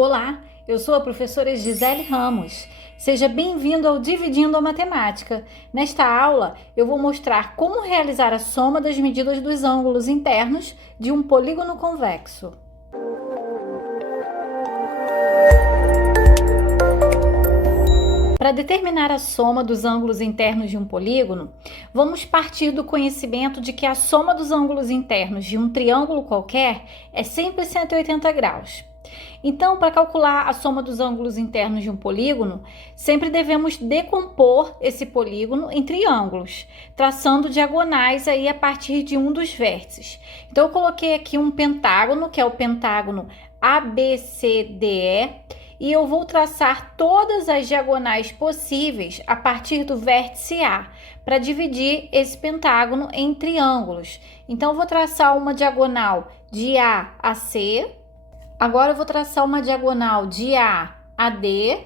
Olá, eu sou a professora Gisele Ramos. Seja bem-vindo ao Dividindo a Matemática. Nesta aula, eu vou mostrar como realizar a soma das medidas dos ângulos internos de um polígono convexo. Para determinar a soma dos ângulos internos de um polígono, vamos partir do conhecimento de que a soma dos ângulos internos de um triângulo qualquer é sempre 180 graus. Então, para calcular a soma dos ângulos internos de um polígono, sempre devemos decompor esse polígono em triângulos, traçando diagonais aí a partir de um dos vértices. Então, eu coloquei aqui um pentágono, que é o pentágono ABCDE, e eu vou traçar todas as diagonais possíveis a partir do vértice A, para dividir esse pentágono em triângulos. Então, eu vou traçar uma diagonal de A a C. Agora eu vou traçar uma diagonal de A a D.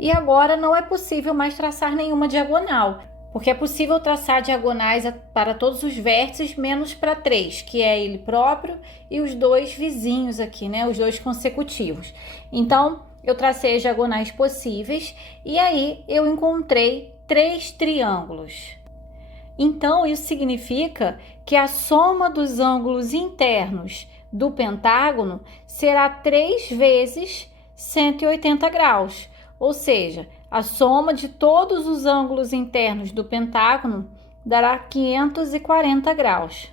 E agora não é possível mais traçar nenhuma diagonal, porque é possível traçar diagonais para todos os vértices, menos para 3, que é ele próprio, e os dois vizinhos aqui, né? Os dois consecutivos. Então, eu tracei as diagonais possíveis e aí eu encontrei 3 triângulos. Então, isso significa que a soma dos ângulos internos do pentágono será 3 vezes 180 graus, ou seja, a soma de todos os ângulos internos do pentágono dará 540 graus.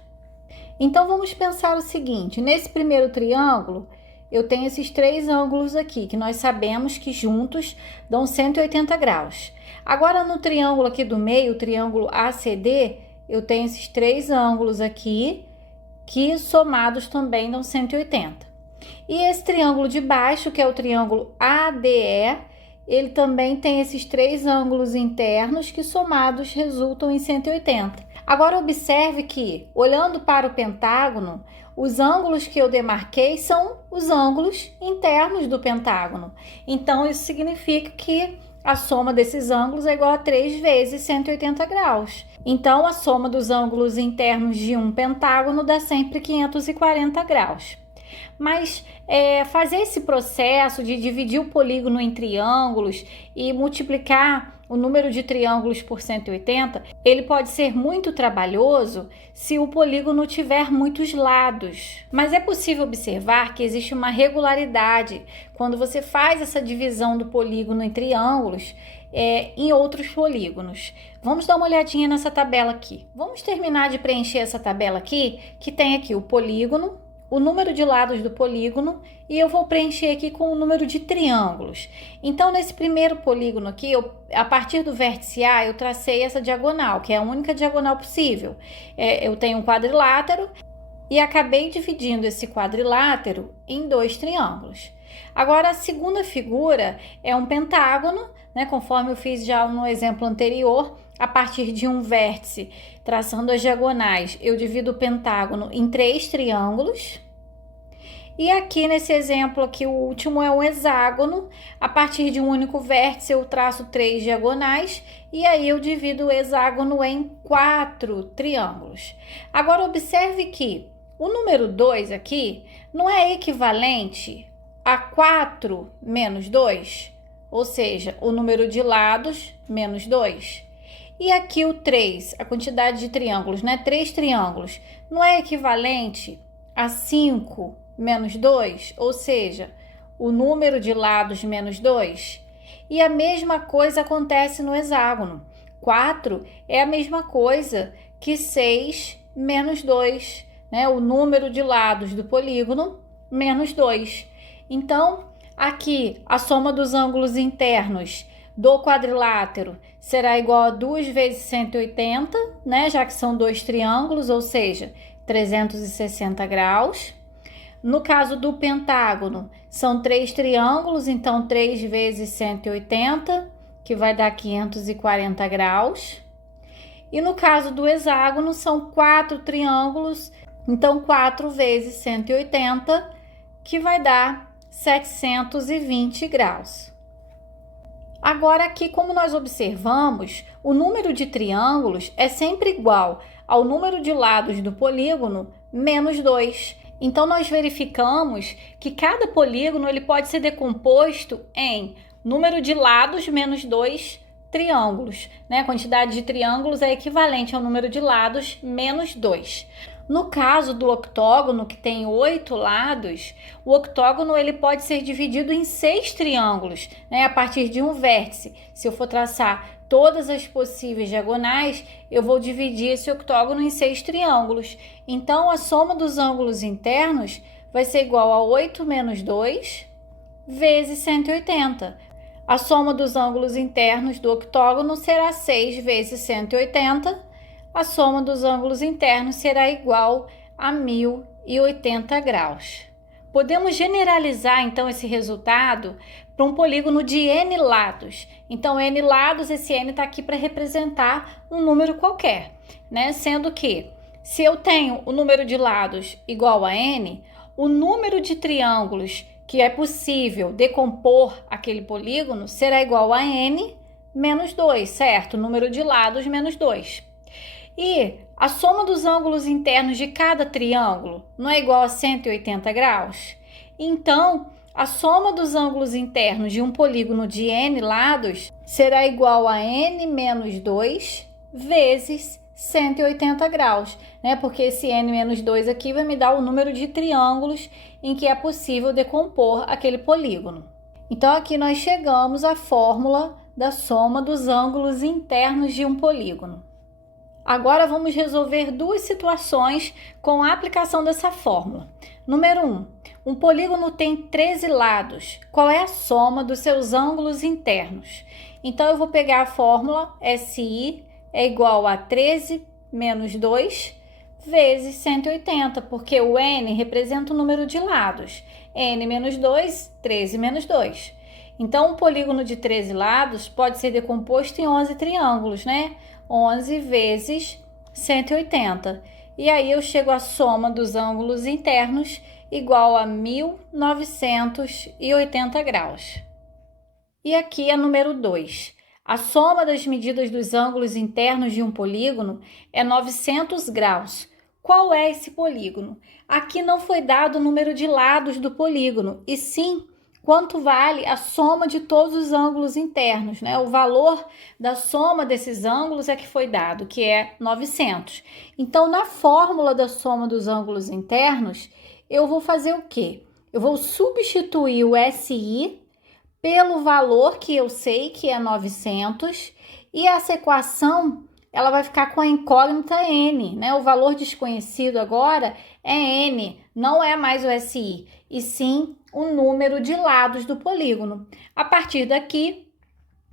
Então, vamos pensar o seguinte: nesse primeiro triângulo, eu tenho esses 3 ângulos aqui, que nós sabemos que juntos dão 180 graus. Agora, no triângulo aqui do meio, o triângulo ACD, eu tenho esses 3 ângulos aqui, que somados também dão 180. E esse triângulo de baixo, que é o triângulo ADE, ele também tem esses 3 ângulos internos que somados resultam em 180. Agora observe que, olhando para o pentágono, os ângulos que eu demarquei são os ângulos internos do pentágono. Então, isso significa que a soma desses ângulos é igual a 3 vezes 180 graus. Então, a soma dos ângulos internos de um pentágono dá sempre 540 graus. Mas fazer esse processo de dividir o polígono em triângulos e multiplicar o número de triângulos por 180, ele pode ser muito trabalhoso se o polígono tiver muitos lados. Mas é possível observar que existe uma regularidade quando você faz essa divisão do polígono em triângulos em outros polígonos. Vamos dar uma olhadinha nessa tabela aqui. Vamos terminar de preencher essa tabela aqui, que tem aqui o polígono, o número de lados do polígono, e eu vou preencher aqui com o número de triângulos. Então, nesse primeiro polígono aqui, a partir do vértice A, eu tracei essa diagonal, que é a única diagonal possível. Eu tenho um quadrilátero e acabei dividindo esse quadrilátero em 2 triângulos. Agora, a segunda figura é um pentágono, né, conforme eu fiz já no exemplo anterior. A partir de um vértice, traçando as diagonais, eu divido o pentágono em 3 triângulos. E aqui nesse exemplo aqui, o último é um hexágono. A partir de um único vértice, eu traço 3 diagonais e aí eu divido o hexágono em 4 triângulos. Agora, observe que o número 2 aqui não é equivalente a 4 menos 2, ou seja, o número de lados menos 2. E aqui o 3, a quantidade de triângulos, né? 3 triângulos, não é equivalente a 5 menos 2, ou seja, o número de lados menos 2. E a mesma coisa acontece no hexágono. 4 é a mesma coisa que 6 menos 2, né? O número de lados do polígono menos 2. Então, aqui a soma dos ângulos internos do quadrilátero será igual a 2 vezes 180, né? Já que são 2 triângulos, ou seja, 360 graus. No caso do pentágono, são 3 triângulos, então 3 vezes 180, que vai dar 540 graus. E no caso do hexágono, são 4 triângulos, então 4 vezes 180, que vai dar 720 graus. Agora, aqui, como nós observamos, o número de triângulos é sempre igual ao número de lados do polígono menos 2. Então, nós verificamos que cada polígono ele pode ser decomposto em número de lados menos 2 triângulos, né? A quantidade de triângulos é equivalente ao número de lados menos 2. No caso do octógono, que tem 8 lados, o octógono ele pode ser dividido em 6 triângulos, né? A partir de um vértice. Se eu for traçar todas as possíveis diagonais, eu vou dividir esse octógono em 6 triângulos. Então, a soma dos ângulos internos vai ser igual a 8 menos 2 vezes 180. A soma dos ângulos internos do octógono será 6 vezes 180. A soma dos ângulos internos será igual a 1080 graus. Podemos generalizar, então, esse resultado para um polígono de n lados. Então, n lados, esse n está aqui para representar um número qualquer, né? Sendo que, se eu tenho o número de lados igual a n, o número de triângulos que é possível decompor aquele polígono será igual a n menos 2, certo? Número de lados menos 2. E a soma dos ângulos internos de cada triângulo não é igual a 180 graus? Então, a soma dos ângulos internos de um polígono de n lados será igual a n menos 2 vezes 180 graus, né? Porque esse n menos 2 aqui vai me dar o número de triângulos em que é possível decompor aquele polígono. Então, aqui nós chegamos à fórmula da soma dos ângulos internos de um polígono. Agora vamos resolver duas situações com a aplicação dessa fórmula. Número 1. Um polígono tem 13 lados. Qual é a soma dos seus ângulos internos? Então, eu vou pegar a fórmula SI é igual a 13 menos 2 vezes 180, porque o n representa o número de lados. n menos 2, 13 menos 2. Então, um polígono de 13 lados pode ser decomposto em 11 triângulos, né? 11 vezes 180. E aí eu chego à soma dos ângulos internos igual a 1980 graus. E aqui é número 2. A soma das medidas dos ângulos internos de um polígono é 900 graus. Qual é esse polígono? Aqui não foi dado o número de lados do polígono, e sim quanto vale a soma de todos os ângulos internos, né? O valor da soma desses ângulos é que foi dado, que é 900. Então, na fórmula da soma dos ângulos internos, eu vou fazer o quê? Eu vou substituir o SI pelo valor que eu sei que é 900, e essa equação ela vai ficar com a incógnita n, né? O valor desconhecido agora é n, não é mais o SI, e sim o número de lados do polígono. A partir daqui,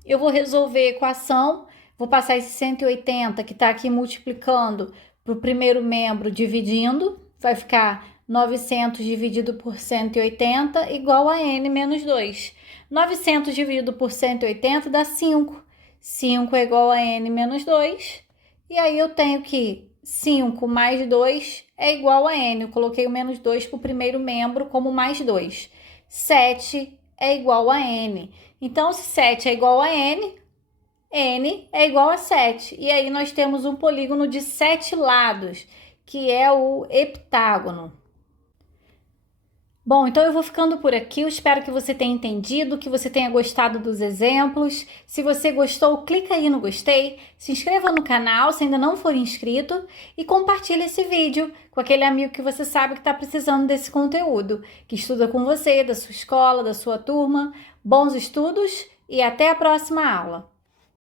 eu vou resolver a equação, vou passar esse 180 que está aqui multiplicando para o primeiro membro, dividindo, vai ficar 900 dividido por 180 igual a n menos 2. 900 dividido por 180 dá 5. 5 é igual a n menos 2. E aí eu tenho que 5 mais 2 é igual a n. Eu coloquei o menos 2 para o primeiro membro como mais 2. 7 é igual a n. Então, se 7 é igual a n, n é igual a 7. E aí nós temos um polígono de 7 lados, que é o heptágono. Bom, então eu vou ficando por aqui. Eu espero que você tenha entendido, que você tenha gostado dos exemplos. Se você gostou, clica aí no gostei, se inscreva no canal se ainda não for inscrito e compartilhe esse vídeo com aquele amigo que você sabe que está precisando desse conteúdo, que estuda com você, da sua escola, da sua turma. Bons estudos e até a próxima aula!